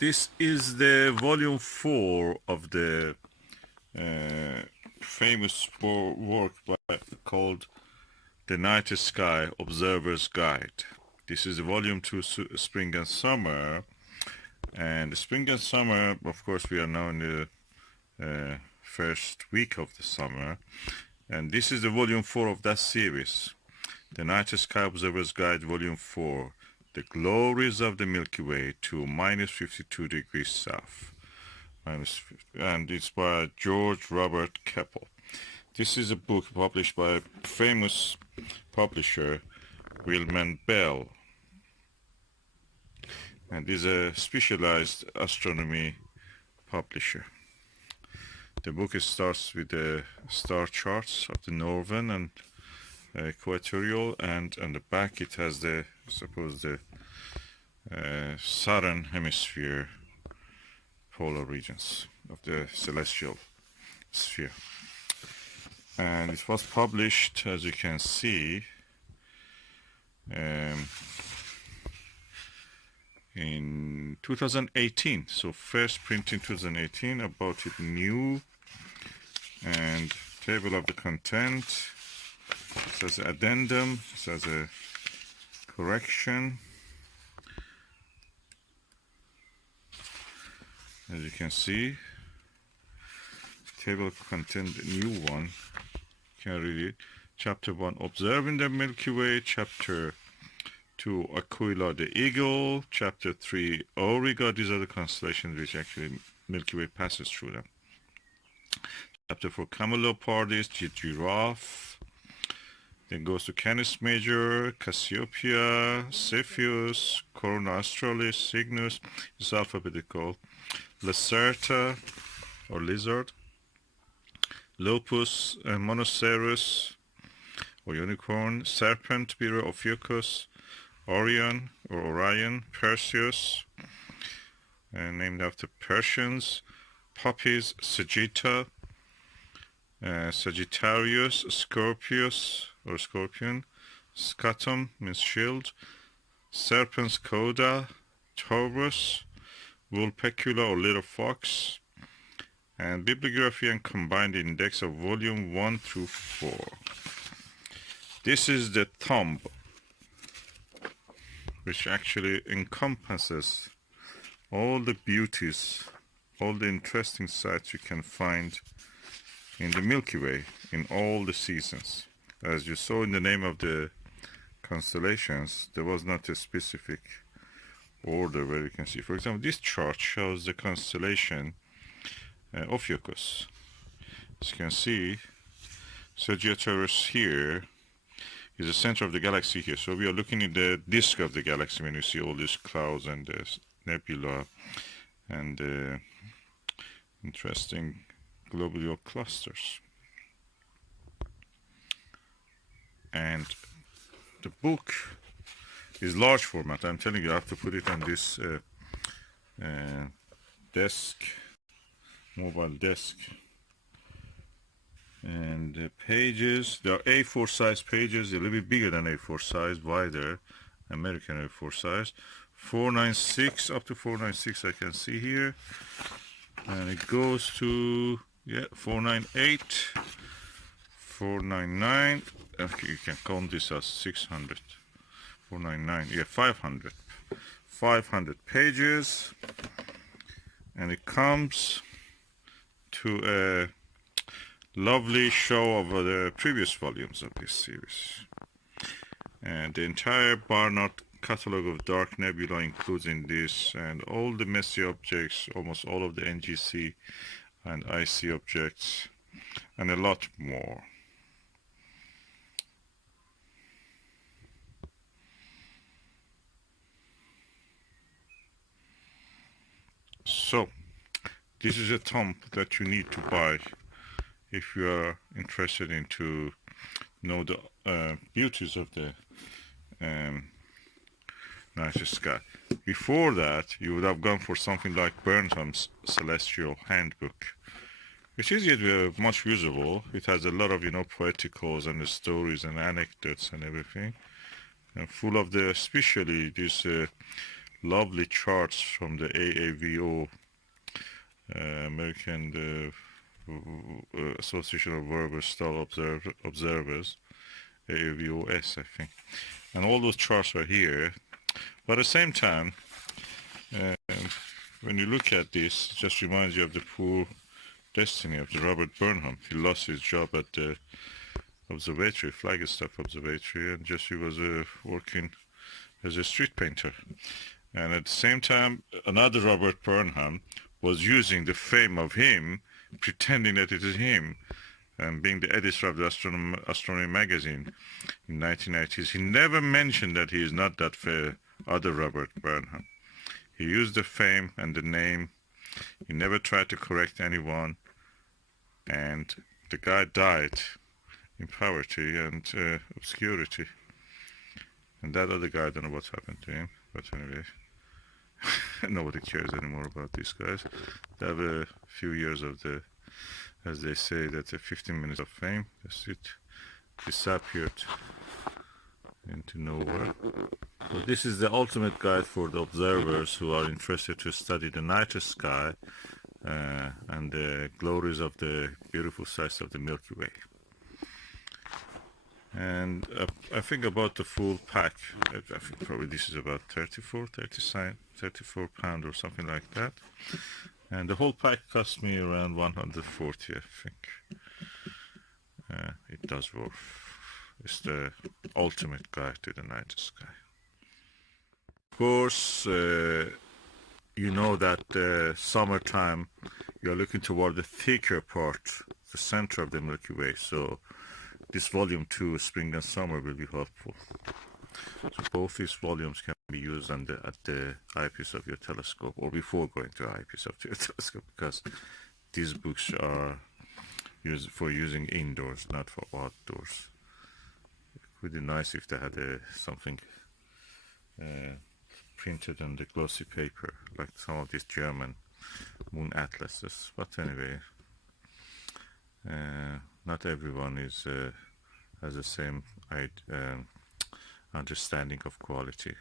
This is the volume 4 of the famous work called The Night Sky Observer's Guide. This is volume 2, Spring and Summer. And spring and summer, of course, we are now in the first week of the summer. And this is the volume 4 of that series. The Night Sky Observer's Guide, volume 4. The Glories of the Milky Way to minus 52 degrees south. And it's by George Robert Keppel. This is a book published by a famous publisher, Wilman Bell. And is a specialized astronomy publisher. The book starts with the star charts of the northern and equatorial, and on the back it has the southern hemisphere polar regions of the celestial sphere. And it was published, as you can see, in 2018. So first print in 2018, about it new, and table of the content. It says addendum, it says a correction. As you can see, table of content, the new one, you can read it. Chapter 1, Observing the Milky Way. Chapter 2, Aquila the Eagle. Chapter 3, Auriga. These are the constellations which actually Milky Way passes through them. Chapter 4, Camelopardalis, the giraffe. Then goes to Canis Major, Cassiopeia, Cepheus, Corona Australis, Cygnus. It's alphabetical. Lacerta, or lizard. Lopus, Monoceros, or unicorn. Serpent, bearer, Ophiuchus. Orion, or Orion. Perseus, named after Persians. Poppies, Sagitta. Sagittarius, Scorpius, or scorpion. Scatum means shield. Serpens coda, Taurus. Vulpecula, or little fox. And bibliography and combined index of volume 1 through 4. This is the thumb, which actually encompasses all the beauties, all the interesting sights you can find in the Milky Way in all the seasons. As you saw in the name of the constellations, there was not a specific order where you can see. For example, this chart shows the constellation Ophiuchus. As you can see, Sagittarius here is the center of the galaxy here. So we are looking at the disk of the galaxy when you see all these clouds and the nebula and interesting globular clusters. And the book is large format. I'm telling you, I have to put it on this desk, mobile desk. And the pages, they are A4 size pages, a little bit bigger than A4 size, wider, American A4 size. 496 up to 496 I can see here. And it goes to 498, 499. Okay, you can count this as 600. 499, 500 pages, and it comes to a lovely show of the previous volumes of this series. And the entire Barnard catalog of dark nebula includes in this, and all the messy objects, almost all of the NGC and IC objects, and a lot more. So this is a tome that you need to buy if you are interested in to know the beauties of the night sky. Before that, you would have gone for something like Burnham's Celestial Handbook, which is yet much usable. It has a lot of poeticals and the stories and anecdotes and everything, and full of the especially these lovely charts from the AAVO, American Association of Verbal Style Observers, AAVOS, I think. And all those charts are here. But at the same time, uh, when you look at this, it just reminds you of the poor destiny of the Robert Burnham. He lost his job at the observatory, Flagstaff Observatory, and just he was working as a street painter. And at the same time, another Robert Burnham was using the fame of him, pretending that it is him, and being the editor of the Astronomy magazine in 1990s. He never mentioned that he is not that other Robert Burnham. He used the fame and the name. He never tried to correct anyone, and the guy died in poverty and obscurity. And that other guy, I don't know what's happened to him, but anyway, nobody cares anymore about these guys. They have a few years of the, as they say, that's a 15 minutes of fame. That's it. Disappeared into nowhere. So this is the ultimate guide for the observers who are interested to study the night sky and the glories of the beautiful sights of the Milky Way. And I think about the full pack, I think probably this is about 34 pound or something like that. And the whole pack cost me around 140, I think. It does work. It's the ultimate guide to the night sky. Of course, you know that summertime you're looking toward the thicker part, the center of the Milky Way. So this volume 2, spring and summer, will be helpful. So both these volumes can be used at the eyepiece of your telescope, or before going to the eyepiece of your telescope, because these books are used for using indoors, not for outdoors. It would be nice if they had something printed on the glossy paper, like some of these German moon atlases. But anyway, not everyone has the same understanding of quality.